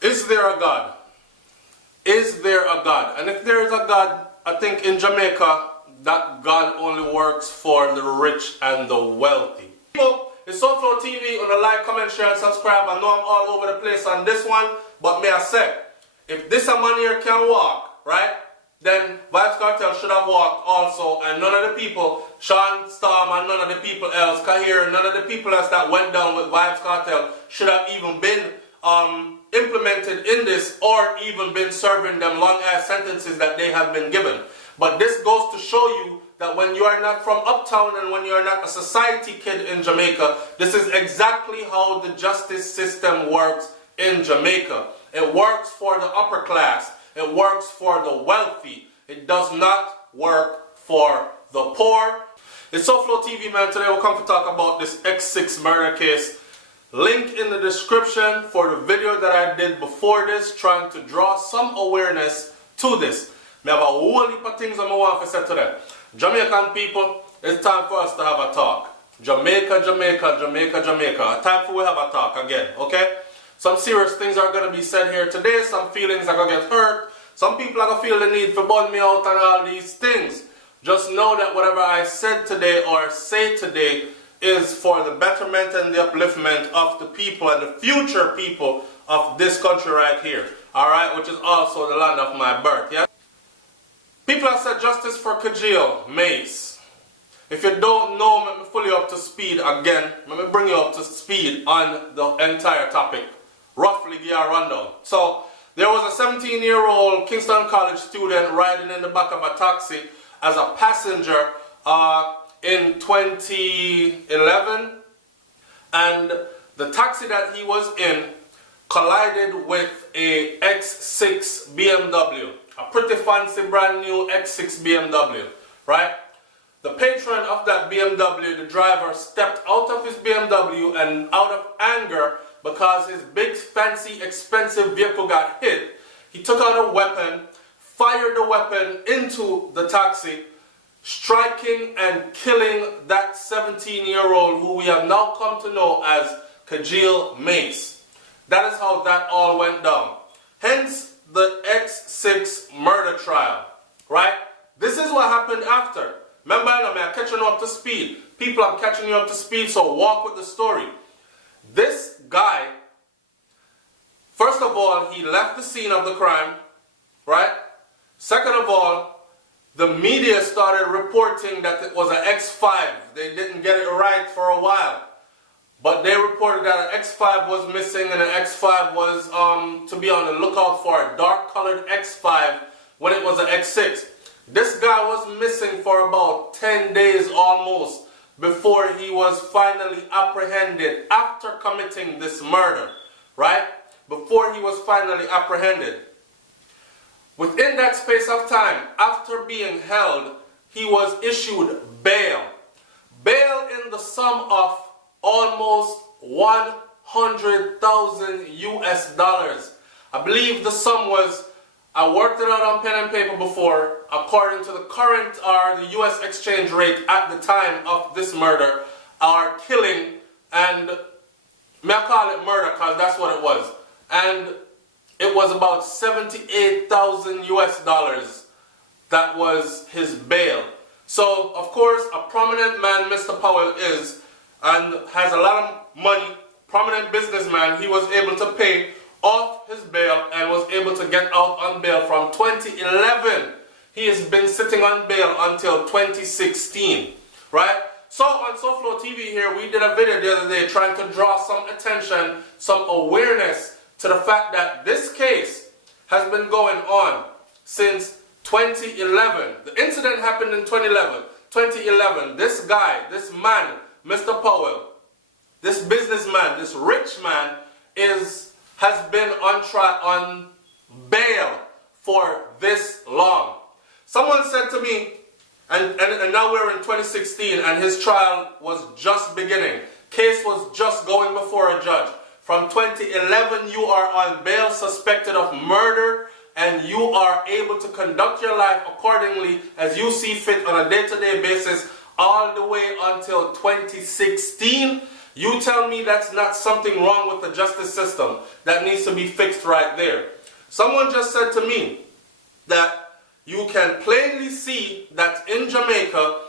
Is there a God? Is there a God? And if there is a God, I think in Jamaica, that God only works for the rich and the wealthy. People, it's SouFLoTV. On the like, comment, share, and subscribe. I know I'm all over the place on this one, but may I say, if this a man here can walk, right, then Vybz Kartel should have walked also, and none of the people, Sean Storm and none of the people else, Kahir, none of the people else that went down with Vybz Kartel should have even been implemented in this, or even been serving them long ass sentences that they have been given. But this goes to show you that when you are not from uptown and when you are not a society kid in Jamaica, this is exactly how the justice system works in Jamaica. It works for the upper class. It works for the wealthy. It does not work for the poor. It's SouFLoTV, man. Today we'll come to talk about this X6 murder case. Link in the description for the video that I did before this, trying to draw some awareness to this. I have a whole heap of things I want to say today. Jamaican people, it's time for us to have a talk. Jamaica, Jamaica, Jamaica, Jamaica. Time for we have a talk again, okay? Some serious things are going to be said here today. Some feelings are going to get hurt. Some people are going to feel the need to burn me out and all these things. Just know that whatever I said today or say today is for the betterment and the upliftment of the people and the future people of this country right here. Alright, which is also the land of my birth, yeah? People have said justice for Kajil Mace. If you don't know, let me fully up to speed again. Let me bring you up to speed on the entire topic. Roughly give you a rundown. So, there was a 17-year-old Kingston College student riding in the back of a taxi as a passenger in 2011, and the taxi that he was in collided with a X6 BMW, a pretty fancy brand new X6 BMW, right? The patron of that BMW, the driver, stepped out of his BMW and out of anger because his big fancy expensive vehicle got hit. He took out a weapon, fired the weapon into the taxi, striking and killing that 17-year-old who we have now come to know as Kajil Mace. That is how that all went down. Hence the X6 murder trial, right? This is what happened after. Remember, I'm catching you up to speed. People, I'm catching you up to speed, so walk with the story. This guy, first of all, he left the scene of the crime, right? Second of all, the media started reporting that it was an X5. They didn't get it right for a while. But they reported that an X5 was missing, and an X5 was to be on the lookout for a dark colored X5 when it was an X6. This guy was missing for about 10 days almost before he was finally apprehended after committing this murder, right? Before he was finally apprehended. Within that space of time, after being held, he was issued bail. Bail in the sum of almost 100,000 US dollars. I believe the sum was, I worked it out on pen and paper before, according to the current or the US exchange rate at the time of this murder, or killing, and may I call it murder because that's what it was. And it was about 78,000 US dollars. That was his bail. So, of course, a prominent man Mr. Powell is, and has a lot of money, prominent businessman, he was able to pay off his bail and was able to get out on bail from 2011. He has been sitting on bail until 2016, right? So on SouFLoTV here, we did a video the other day trying to draw some attention, some awareness to the fact that this case has been going on since 2011. The incident happened in 2011. 2011, this guy, this man, Mr. Powell, this businessman, this rich man has been on bail for this long. Someone said to me, and now we're in 2016 and his trial was just beginning. Case was just going before a judge. From 2011 you are on bail suspected of murder, and you are able to conduct your life accordingly as you see fit on a day-to-day basis all the way until 2016. You tell me that's not something wrong with the justice system that needs to be fixed right there. Someone just said to me that you can plainly see that in Jamaica,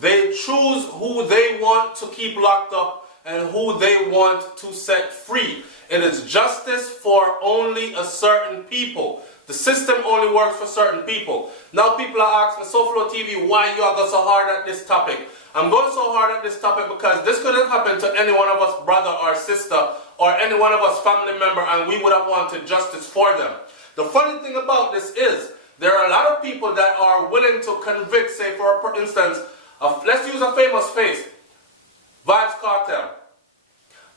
they choose who they want to keep locked up and who they want to set free. It is justice for only a certain people. The system only works for certain people. Now people are asking SouFLoTV, why you are going so hard at this topic? I'm going so hard at this topic because this could have happened to any one of us, brother or sister, or any one of us family member, and we would have wanted justice for them. The funny thing about this is, there are a lot of people that are willing to convict, say for instance, let's use a famous face, Vybz Kartel.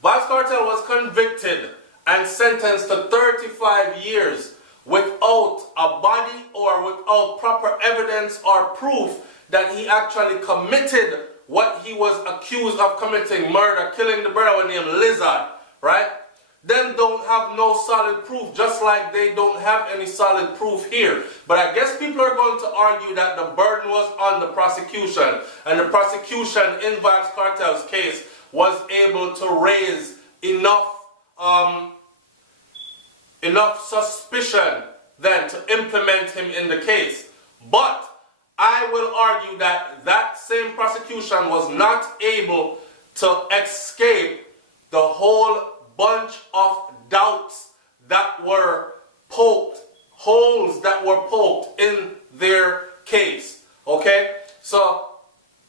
Vybz Kartel was convicted and sentenced to 35 years without a body or without proper evidence or proof that he actually committed what he was accused of committing, murder, killing the brother named Lizard, right? Them don't have no solid proof, just like they don't have any solid proof here. But I guess people are going to argue that the burden was on the prosecution, and the prosecution in Vybz Kartel's case was able to raise enough suspicion then to implement him in the case. But I will argue that that same prosecution was not able to escape the whole bunch of doubts that were poked, holes that were poked in their case. Okay? So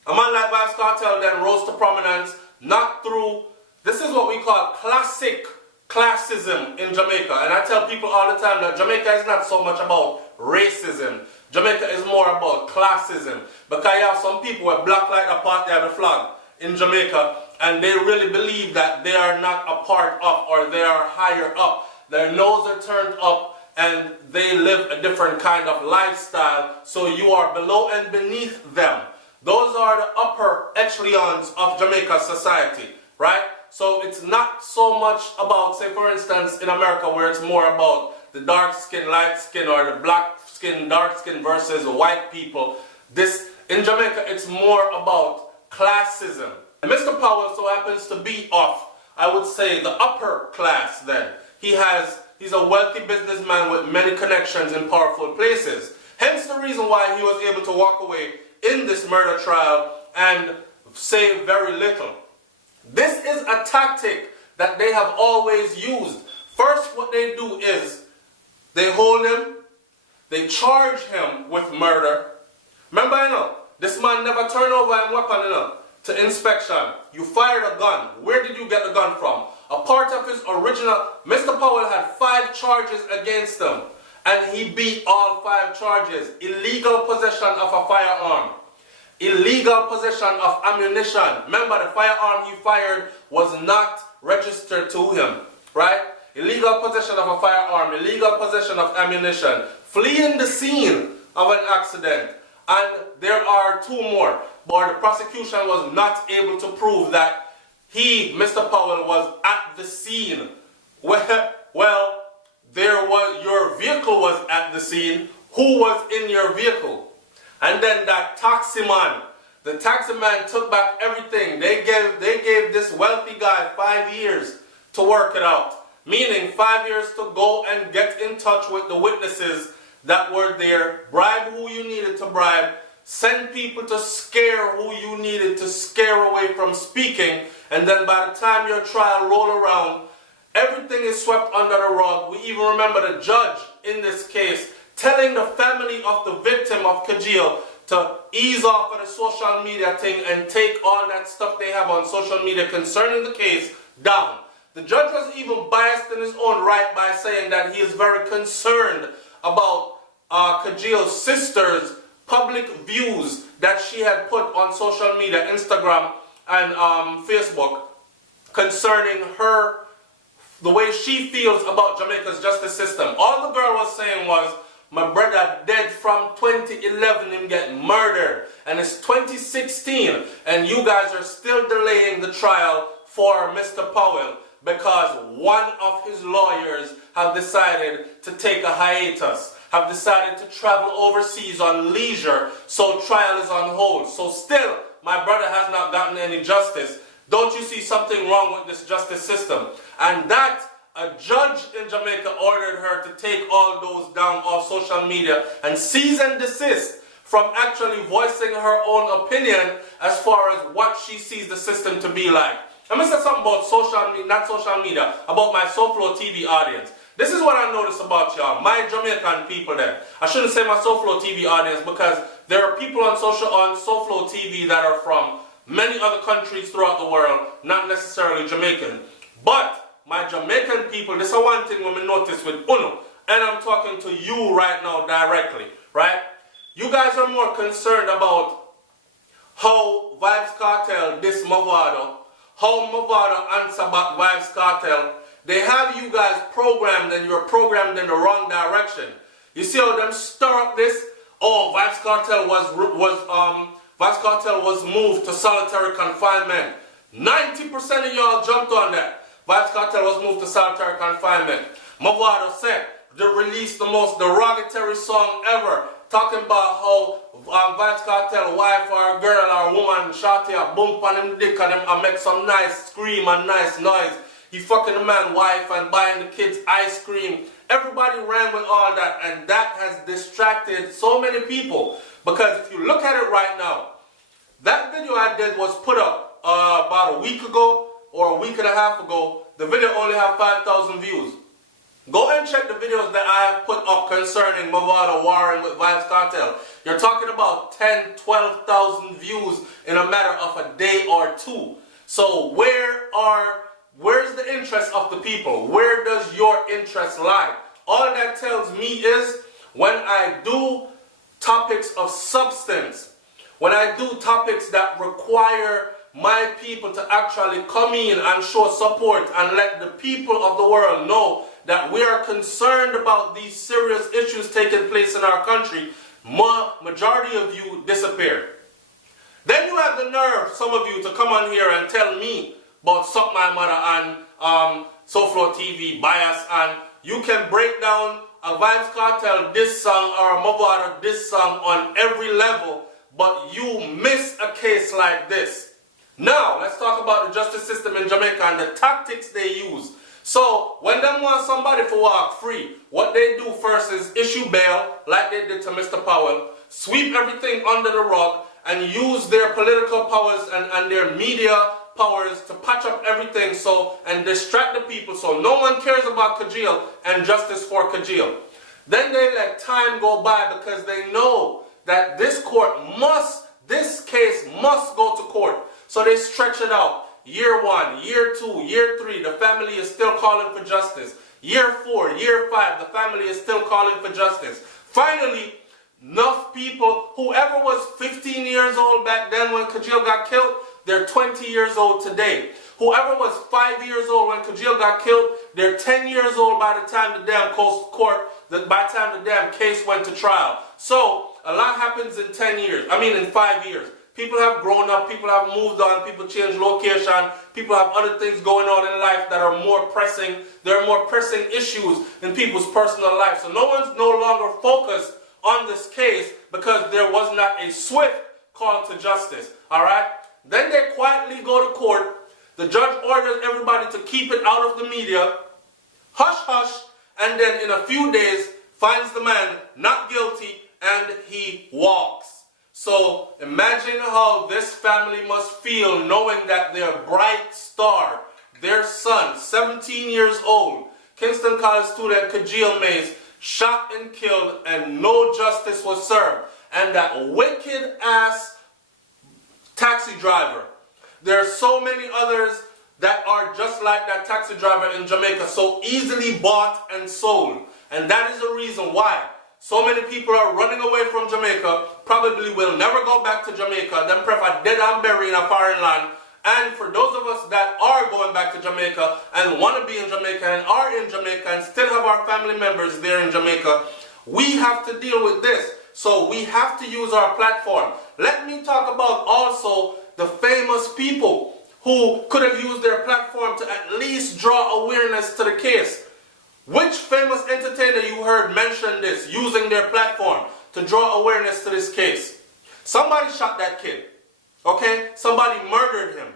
a man like Vybz Kartel then rose to prominence, not through, this is what we call classic classism in Jamaica. And I tell people all the time that Jamaica is not so much about racism. Jamaica is more about classism. Because you have some people who are black like the part there, the flag in Jamaica, and they really believe that they are not a part of, or they are higher up. Their nose are turned up and they live a different kind of lifestyle, so you are below and beneath them. Those are the upper echelons of Jamaica society, right? So it's not so much about, say for instance, in America where it's more about the dark skin, light skin, or the black skin, dark skin versus white people. This, in Jamaica, it's more about classism. And Mr. Powell so happens to be of, I would say, the upper class then. He's a wealthy businessman with many connections in powerful places. Hence the reason why he was able to walk away in this murder trial and say very little. This is a tactic that they have always used. First, what they do is they hold him, they charge him with murder. Remember, this man never turned over a weapon, to inspection. You fired a gun. Where did you get the gun from? A part of his original, Mr. Powell had 5 charges against him, and he beat all 5 charges. Illegal possession of a firearm, illegal possession of ammunition. Remember, the firearm he fired was not registered to him, right? Illegal possession of a firearm, illegal possession of ammunition, fleeing the scene of an accident, and there are 2 more. But the prosecution was not able to prove that he, Mr. Powell, was at the scene. Well, your vehicle was at the scene. Who was in your vehicle? And then that taxi man, the taxi man took back everything. They gave this wealthy guy 5 years to work it out. Meaning 5 years to go and get in touch with the witnesses that were there, bribe who you needed to bribe, send people to scare who you needed to scare away from speaking, and then by the time your trial roll around, everything is swept under the rug. We even remember the judge in this case telling the family of the victim of Kajil to ease off of the social media thing and take all that stuff they have on social media concerning the case down. The judge was even biased in his own right by saying that he is very concerned about Kajil's sister's public views that she had put on social media, Instagram and Facebook, concerning her, the way she feels about Jamaica's justice system. All the girl was saying was, my brother dead from 2011, him get murdered, and it's 2016, and you guys are still delaying the trial for Mr. Powell because one of his lawyers have decided to take a hiatus, have decided to travel overseas on leisure, so trial is on hold. So still, my brother has not gotten any justice. don't you see something wrong with this justice system? And that a judge in Jamaica ordered her to take all those down off social media and cease and desist from actually voicing her own opinion as far as what she sees the system to be like. I'm going to say something about social media, not social media, about my SouFLoTV audience. This is what I noticed about y'all, my Jamaican people there. I shouldn't say my SouFLoTV audience because there are people on SouFLoTV that are from many other countries throughout the world, not necessarily Jamaican. But my Jamaican people, this is one thing when we notice with Uno, and I'm talking to you right now directly, right? You guys are more concerned about how Vybz Kartel diss Mavado, how Mavado answer back Vybz Kartel. They have you guys programmed and you're programmed in the wrong direction. You see how them stir up this? Oh, Vybz Kartel was moved to solitary confinement. 90% of y'all jumped on that. Vybz Kartel was moved to solitary confinement. Mavado said they released the most derogatory song ever, talking about how Vybz Kartel wife or a girl or a woman shorty a bump on him dick and him make some nice scream and nice noise. He fucking the man wife and buying the kids ice cream. Everybody ran with all that, and that has distracted so many people. Because if you look at it right now, that video I did was put up about a week ago or a week and a half ago. The video only had 5,000 views. Go and check the videos that I have put up concerning Mavado warring with Vybz Kartel. You're talking about 10, 12,000 views in a matter of a day or two. So where's the interest of the people? Where does your interest lie? All that tells me is when I do topics of substance, when I do topics that require my people to actually come in and show support and let the people of the world know that we are concerned about these serious issues taking place in our country, majority of you disappear. Then you have the nerve, some of you, to come on here and tell me about Suck My Mother and SouFLoTV bias, and you can break down a Vybz Kartel diss song or a Mavado diss song on every level, but you miss a case like this. Now, let's talk about the justice system in Jamaica and the tactics they use. So, when they want somebody to walk free, what they do first is issue bail, like they did to Mr. Powell, sweep everything under the rug, and use their political powers and their media powers to patch up everything and distract the people so no one cares about Kajil and justice for Kajil. Then they let time go by because they know that this case must go to court. So they stretch it out. Year 1, year 2, year 3, the family is still calling for justice. Year 4, year 5, the family is still calling for justice. Finally, enough people, whoever was 15 years old back then when Kajil got killed, they're 20 years old today. Whoever was 5 years old when Kajil got killed, they're 10 years old by the time the damn by the time the damn case went to trial. So, a lot happens in 5 years. People have grown up, people have moved on, people change location, people have other things going on in life that are more pressing. There are more pressing issues in people's personal life. So no one's no longer focused on this case because there was not a swift call to justice. Alright? Then they quietly go to court. The judge orders everybody to keep it out of the media. Hush, hush. And then in a few days, finds the man not guilty and he walks. So imagine how this family must feel knowing that their bright star, their son, 17 years old, Kingston College student Kajil Mays, shot and killed and no justice was served. And that wicked ass taxi driver. There are so many others that are just like that taxi driver in Jamaica, so easily bought and sold. And that is the reason why so many people are running away from Jamaica, probably will never go back to Jamaica, then prefer dead and buried in a foreign land. And for those of us that are going back to Jamaica and want to be in Jamaica and are in Jamaica and still have our family members there in Jamaica, we have to deal with this. So we have to use our platform. Let me talk about also the famous people who could have used their platform to at least draw awareness to the case. Which famous entertainer you heard mention this, using their platform to draw awareness to this case? Somebody shot that kid. Okay? Somebody murdered him.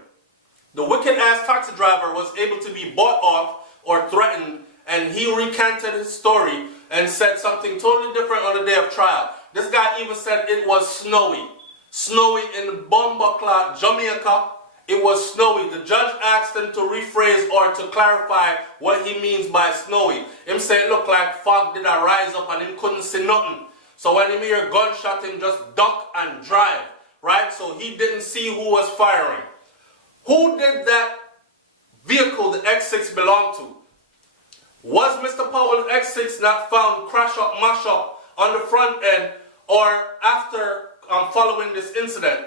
the wicked-ass taxi driver was able to be bought off or threatened, and he recanted his story and said something totally different on the day of trial. This guy even said it was snowy. Snowy in Bumbleclad, Jamaica. It was snowy. The judge asked him to rephrase or to clarify what he means by snowy. Him say it looked like fog did a rise up and him couldn't see nothing. So when he hear a gunshot, him just duck and drive. Right? So he didn't see who was firing. Who did that vehicle the X6 belong to? Was Mr. Powell's X6 not found crash up, mash up on the front end or after following this incident?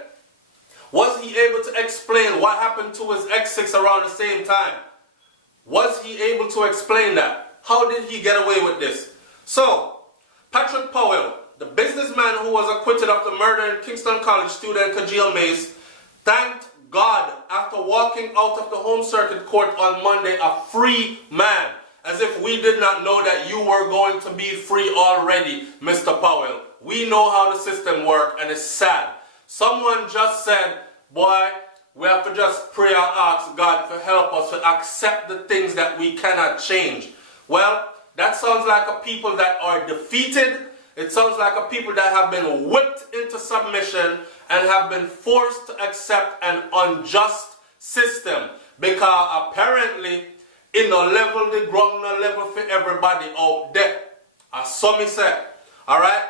Was he able to explain what happened to his X6 around the same time? Was he able to explain that? How did he get away with this? So, Patrick Powell, the businessman who was acquitted of the murder in Kingston College student Kajil Mace, thanked God after walking out of the home circuit court on Monday a free man. As if we did not know that you were going to be free already, Mr. Powell. We know how the system works, and it's sad. Someone just said, boy, we have to just pray and ask God to help us to accept the things that we cannot change. Well, that sounds like a people that are defeated. It sounds like a people that have been whipped into submission and have been forced to accept an unjust system. Because apparently, in no level, the ground no level for everybody out there. As some say. Alright?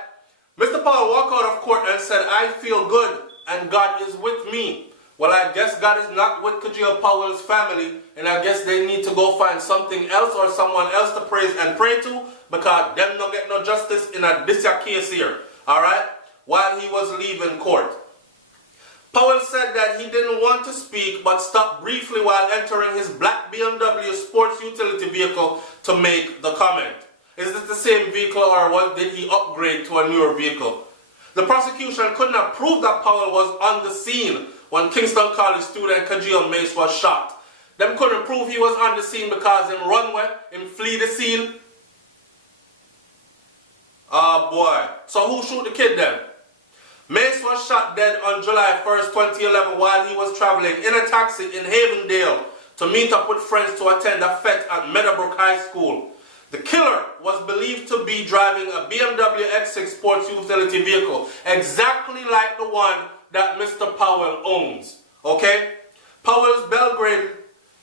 Mr. Powell walked out of court and said, I feel good and God is with me. Well, I guess God is not with Kajil Powell's family, and I guess they need to go find something else or someone else to praise and pray to, because them no get no justice in this case here. Alright? While he was leaving court. Powell said that he didn't want to speak but stopped briefly while entering his black BMW sports utility vehicle to make the comment. Is this the same vehicle or what did he upgrade to a newer vehicle? The prosecution could not prove that Powell was on the scene when Kingston College student Kajil Mace was shot. Them couldn't prove he was on the scene because him runway, him flee the scene. Oh boy. So who shoot the kid then? Mace was shot dead on July 1st, 2011 while he was traveling in a taxi in Havendale to meet up with friends to attend a fete at Meadowbrook High School. The killer was believed to be driving a BMW X6 sports utility vehicle, exactly like the one that Mr. Powell owns. Okay? Powell's Belgrade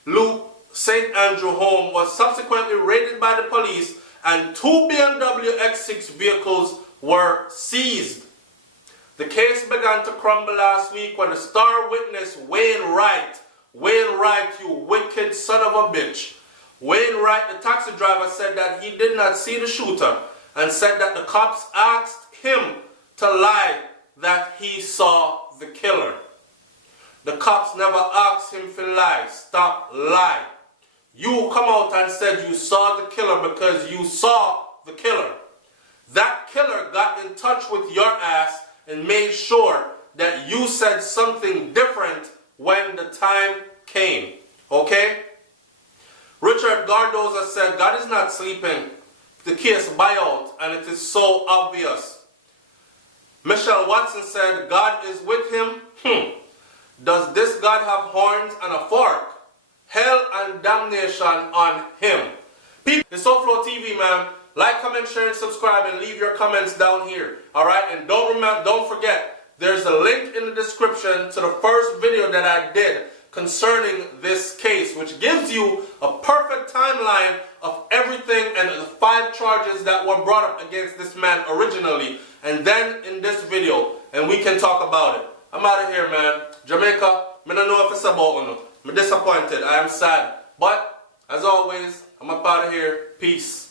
Luke St. Andrew home was subsequently raided by the police and 2 BMW X6 vehicles were seized. The case began to crumble last week when the star witness Wayne Wright, you wicked son of a bitch, Wayne Wright, the taxi driver, said that he did not see the shooter and said that the cops asked him to lie that he saw the killer. The cops never asked him to lie. Stop lie. You come out and said you saw the killer because you saw the killer. That killer got in touch with your ass and made sure that you said something different when the time came. Okay? Richard Gardoza said, God is not sleeping. The case buyout, and it is so obvious. Michelle Watson said, God is with him. Does this God have horns and a fork? Hell and damnation on him. People, it's SouFLoTV, man. Like, comment, share, and subscribe, and leave your comments down here. Alright? And don't forget, there's a link in the description to the first video that I did concerning this case, which gives you a perfect timeline of everything and the 5 charges that were brought up against this man originally, and then in this video, and we can talk about it. I'm out of here, man. Jamaica, I don't know if it's about you. I'm disappointed. I am sad. But, as always, I'm up out of here. Peace.